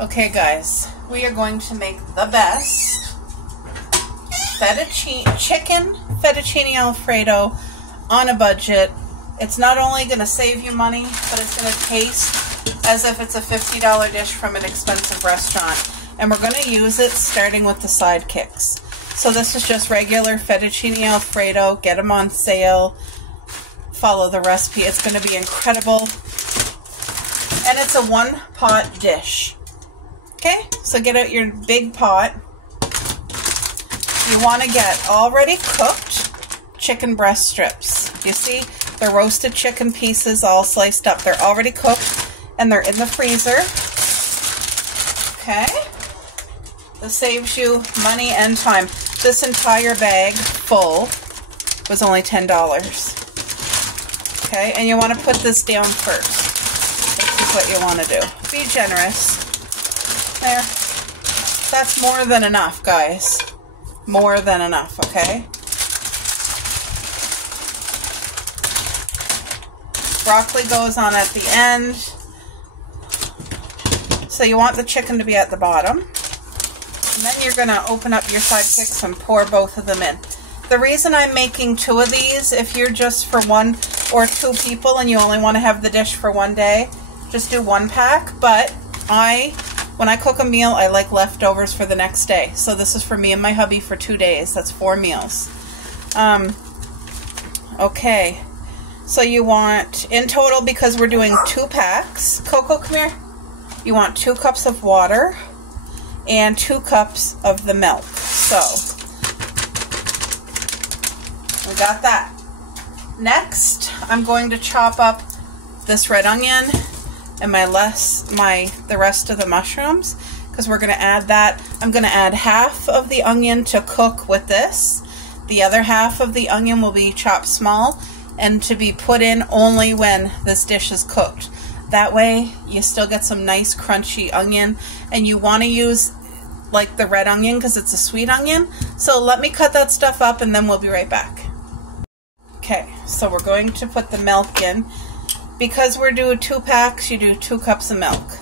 Okay guys, we are going to make the best chicken fettuccine Alfredo on a budget. It's not only going to save you money, but it's going to taste as if it's a $50 dish from an expensive restaurant. And we're going to use it starting with the sidekicks. So this is just regular fettuccine Alfredo. Get them on sale. Follow the recipe. It's going to be incredible. And it's a one-pot dish. Okay, so get out your big pot. You want to get already cooked chicken breast strips. You see, the roasted chicken pieces all sliced up. They're already cooked and they're in the freezer. Okay, this saves you money and time. This entire bag full was only $10. Okay, and you want to put this down first. This is what you want to do. Be generous. There. That's more than enough, guys. More than enough, okay? Broccoli goes on at the end. So you want the chicken to be at the bottom. And then you're going to open up your sidekicks and pour both of them in. The reason I'm making 2 of these, if you're just for 1 or 2 people and you only want to have the dish for one day, just do 1 pack. But when I cook a meal, I like leftovers for the next day. So this is for me and my hubby for 2 days. That's 4 meals. Okay. So you want, in total, because we're doing 2 packs, Coco, come here. You want 2 cups of water and 2 cups of the milk. So, we got that. Next, I'm going to chop up this red onion and the rest of the mushrooms, because we're going to add that. I'm going to add half of the onion to cook with this. The other half of the onion will be chopped small and to be put in only when this dish is cooked. That way you still get some nice crunchy onion, and you want to use like the red onion because it's a sweet onion. So let me cut that stuff up and then we'll be right back. Okay, so we're going to put the milk in. Because we're doing 2 packs, you do 2 cups of milk.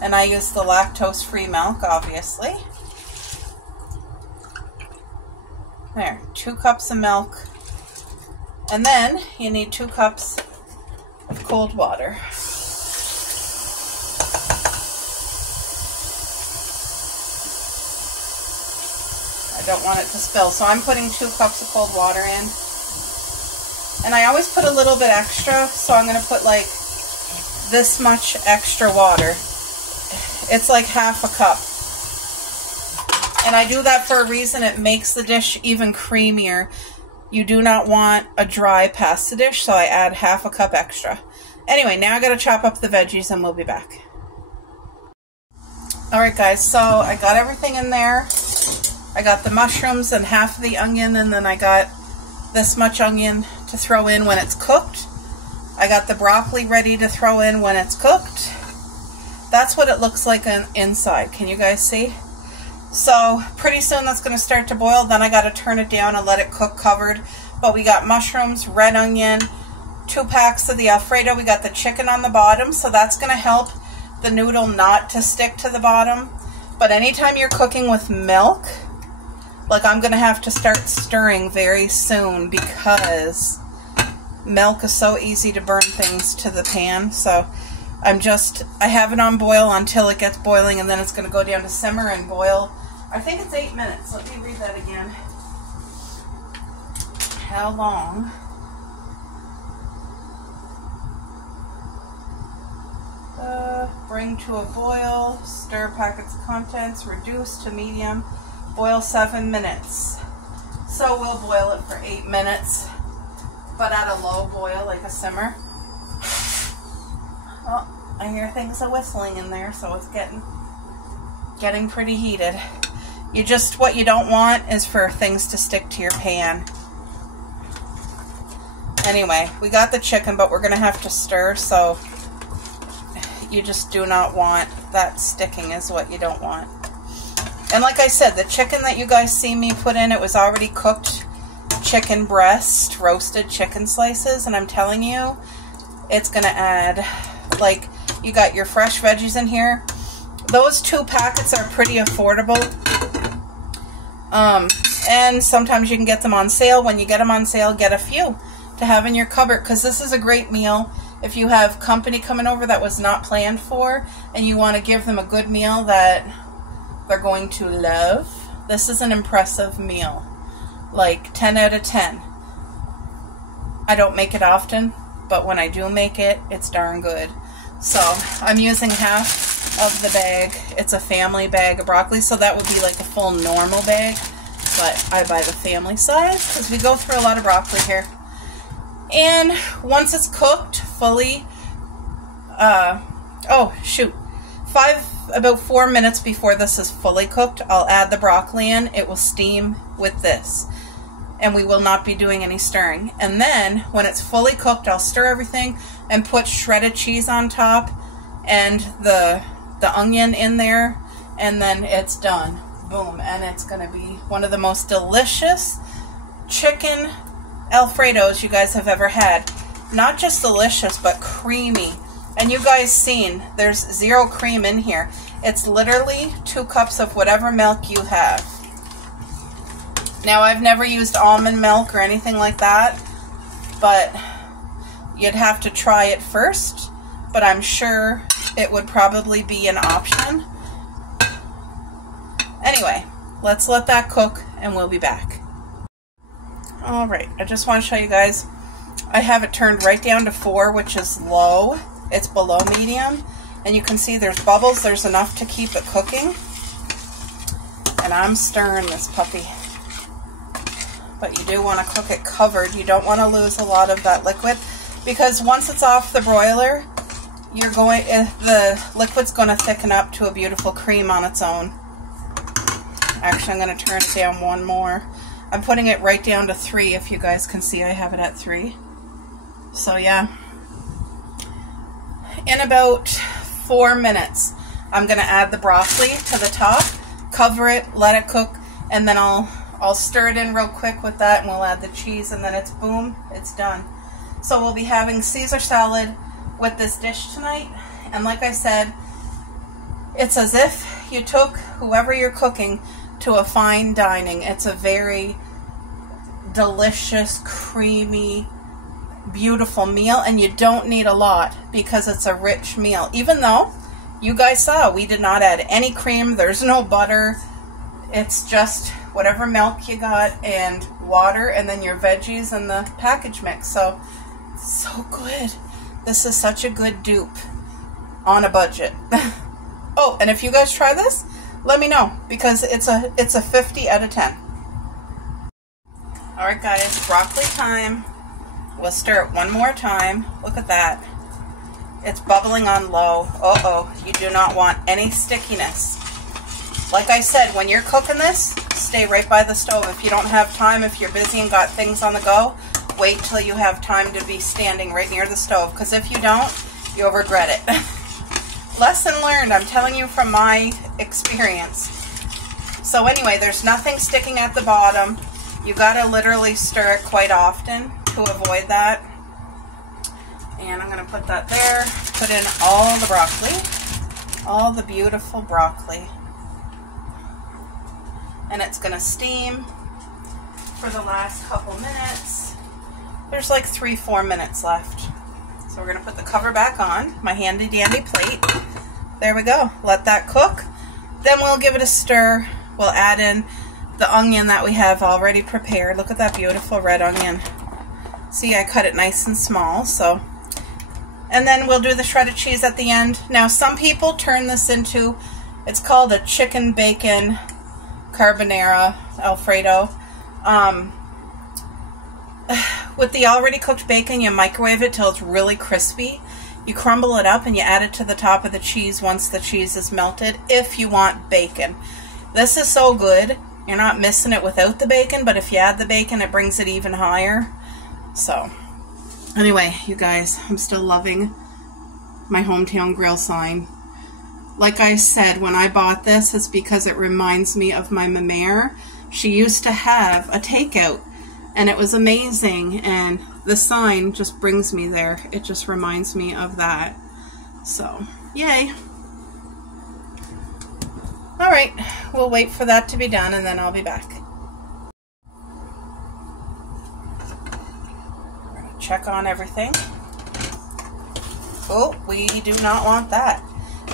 And I use the lactose-free milk, obviously. There, 2 cups of milk. And then you need 2 cups of cold water. I don't want it to spill, so I'm putting 2 cups of cold water in. And I always put a little bit extra, so I'm going to put like this much extra water. It's like half a cup. And I do that for a reason. It makes the dish even creamier. You do not want a dry pasta dish, so I add half a cup extra. Anyway, now I got to chop up the veggies and we'll be back. Alright guys, so I got everything in there. I got the mushrooms and half of the onion, and then I got this much onion to throw in when it's cooked. I got the broccoli ready to throw in when it's cooked. That's what it looks like inside. Can you guys see? So pretty soon that's going to start to boil. Then I got to turn it down and let it cook covered. But we got mushrooms, red onion, 2 packs of the Alfredo. We got the chicken on the bottom, so that's going to help the noodle not to stick to the bottom. But anytime you're cooking with milk, like I'm going to have to start stirring very soon because milk is so easy to burn things to the pan. So I have it on boil until it gets boiling, and then it's going to go down to simmer and boil. I think it's 8 minutes. Let me read that again. How long? Bring to a boil, stir packets of contents, reduce to medium, boil 7 minutes. So we'll boil it for 8 minutes, but at a low boil, like a simmer. Oh, I hear things are whistling in there, so it's getting pretty heated. What you don't want is for things to stick to your pan. Anyway, we got the chicken, but we're going to have to stir, so you just do not want that sticking, is what you don't want. And like I said, the chicken that you guys see me put in, it was already cooked chicken breast, roasted chicken slices, and I'm telling you, it's going to add, like, you got your fresh veggies in here, Those 2 packets are pretty affordable. And sometimes you can get them on sale. When you get them on sale, get a few to have in your cupboard, because this is a great meal if you have company coming over that was not planned for and you want to give them a good meal that they're going to love. This is an impressive meal, like 10 out of 10. I don't make it often, but when I do make it, it's darn good. So I'm using half of the bag. It's a family bag of broccoli, so that would be like a full normal bag, but I buy the family size because we go through a lot of broccoli here. And once it's cooked fully, about 4 minutes before this is fully cooked, I'll add the broccoli in. It will steam with this, and we will not be doing any stirring. And then when it's fully cooked, I'll stir everything and put shredded cheese on top and the onion in there, and then it's done. Boom. And it's going to be one of the most delicious chicken Alfredos you guys have ever had. Not just delicious, but creamy. And you guys seen, there's 0 cream in here. It's literally 2 cups of whatever milk you have. Now, I've never used almond milk or anything like that, but you'd have to try it first. But I'm sure it would probably be an option. Anyway, let's let that cook and we'll be back. Alright, I just want to show you guys, I have it turned right down to 4, which is low. It's below medium, and you can see there's bubbles. There's enough to keep it cooking, and I'm stirring this puppy. But you do want to cook it covered. You don't want to lose a lot of that liquid, because once it's off the broiler, the liquid's going to thicken up to a beautiful cream on its own. Actually, I'm going to turn it down 1 more. I'm putting it right down to 3. If you guys can see, I have it at 3. So yeah. In about 4 minutes, I'm going to add the broccoli to the top, cover it, let it cook, and then I'll stir it in real quick with that, and we'll add the cheese, and then it's boom, it's done. So we'll be having Caesar salad with this dish tonight, and like I said, it's as if you took whoever you're cooking to a fine dining. It's a very delicious, creamy, beautiful meal, and you don't need a lot because it's a rich meal. Even though you guys saw we did not add any cream, there's no butter, it's just whatever milk you got and water, and then your veggies and the package mix. So good. This is such a good dupe on a budget. Oh, and if you guys try this, let me know, because it's a 50 out of 10. Alright guys, broccoli time. We'll stir it 1 more time. Look at that. It's bubbling on low. Uh-oh, you do not want any stickiness. Like I said, when you're cooking this, stay right by the stove. If you don't have time, if you're busy and got things on the go, wait till you have time to be standing right near the stove, because if you don't, you'll regret it. Lesson learned, I'm telling you from my experience. So anyway, there's nothing sticking at the bottom. You gotta literally stir it quite often to avoid that. And I'm gonna put that there. Put in all the broccoli. All the beautiful broccoli. And it's gonna steam for the last couple minutes. There's like 3-4 minutes left. So we're gonna put the cover back on, my handy dandy plate. There we go. Let that cook. Then we'll give it a stir. We'll add in the onion that we have already prepared. Look at that beautiful red onion. See, I cut it nice and small. So, and then we'll do the shredded cheese at the end. Now, some people turn this into, it's called a chicken bacon carbonara Alfredo. With the already cooked bacon, you microwave it till it's really crispy. You crumble it up and you add it to the top of the cheese once the cheese is melted, if you want bacon. This is so good. You're not missing it without the bacon, but if you add the bacon, it brings it even higher. So, anyway, you guys, I'm still loving my hometown grill sign. Like I said, when I bought this, it's because it reminds me of my mamaire. She used to have a takeout, and it was amazing, and the sign just brings me there. It just reminds me of that. So, yay. right, we'll wait for that to be done and then I'll be back. We're going to check on everything. Oh, we do not want that.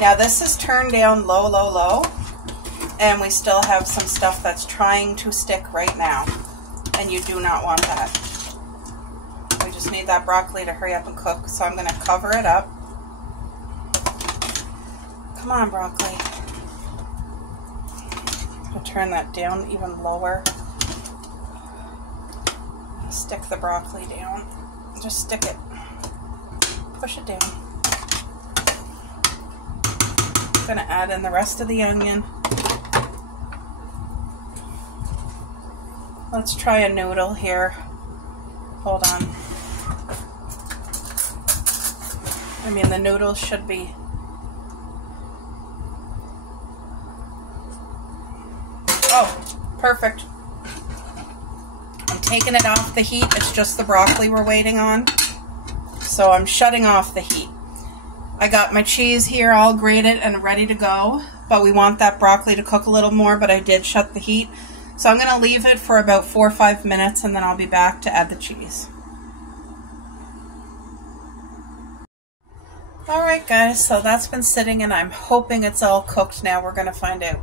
Now this is turned down low, low, low, and we still have some stuff that's trying to stick right now, and you do not want that. We just need that broccoli to hurry up and cook, so I'm going to cover it up. Come on, broccoli. I'll turn that down even lower. Stick the broccoli down. Just stick it. Push it down. I'm going to add in the rest of the onion. Let's try a noodle here. Hold on. I mean, the noodles should be... Oh, perfect. I'm taking it off the heat. It's just the broccoli we're waiting on. So I'm shutting off the heat. I got my cheese here all grated and ready to go, but we want that broccoli to cook a little more, but I did shut the heat. So I'm going to leave it for about 4 or 5 minutes and then I'll be back to add the cheese. Alright guys, so that's been sitting and I'm hoping it's all cooked now. We're going to find out.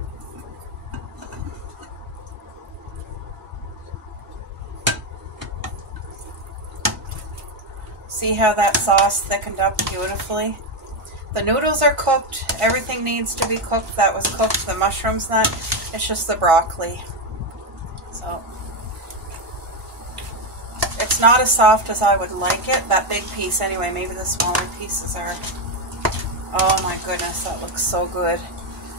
See how that sauce thickened up beautifully? The noodles are cooked. Everything needs to be cooked. That was cooked. The mushrooms, not. It's just the broccoli. So, it's not as soft as I would like it. That big piece anyway. Maybe the smaller pieces are. Oh my goodness, that looks so good.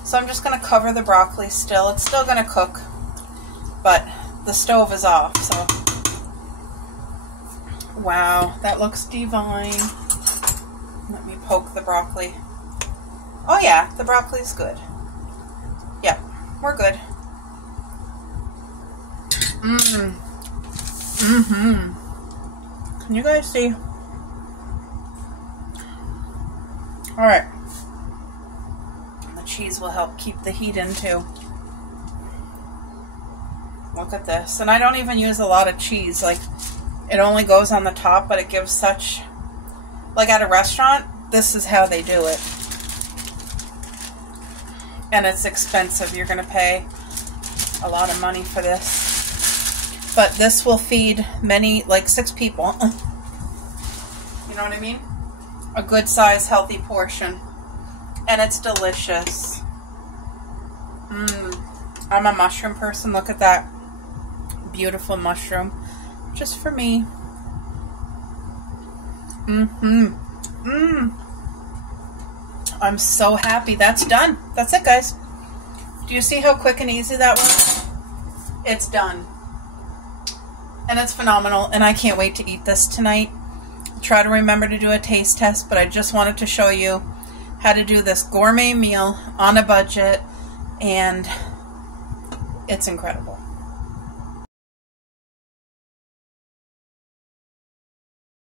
So I'm just going to cover the broccoli still. It's still going to cook, but the stove is off, so. Wow, that looks divine. Let me poke the broccoli. Oh yeah, the broccoli's good. Yep, we're good. Can you guys see? Alright. The cheese will help keep the heat in too. Look at this. And I don't even use a lot of cheese. Like, it only goes on the top, but it gives such... Like at a restaurant, this is how they do it. And it's expensive. You're going to pay a lot of money for this. But this will feed many, like 6 people. You know what I mean? A good size, healthy portion. And it's delicious. I'm a mushroom person. Look at that beautiful mushroom. Just for me. I'm so happy. That's done. That's it, guys. Do you see how quick and easy that was? It's done. And it's phenomenal. And I can't wait to eat this tonight. I'll try to remember to do a taste test, but I just wanted to show you how to do this gourmet meal on a budget. And it's incredible.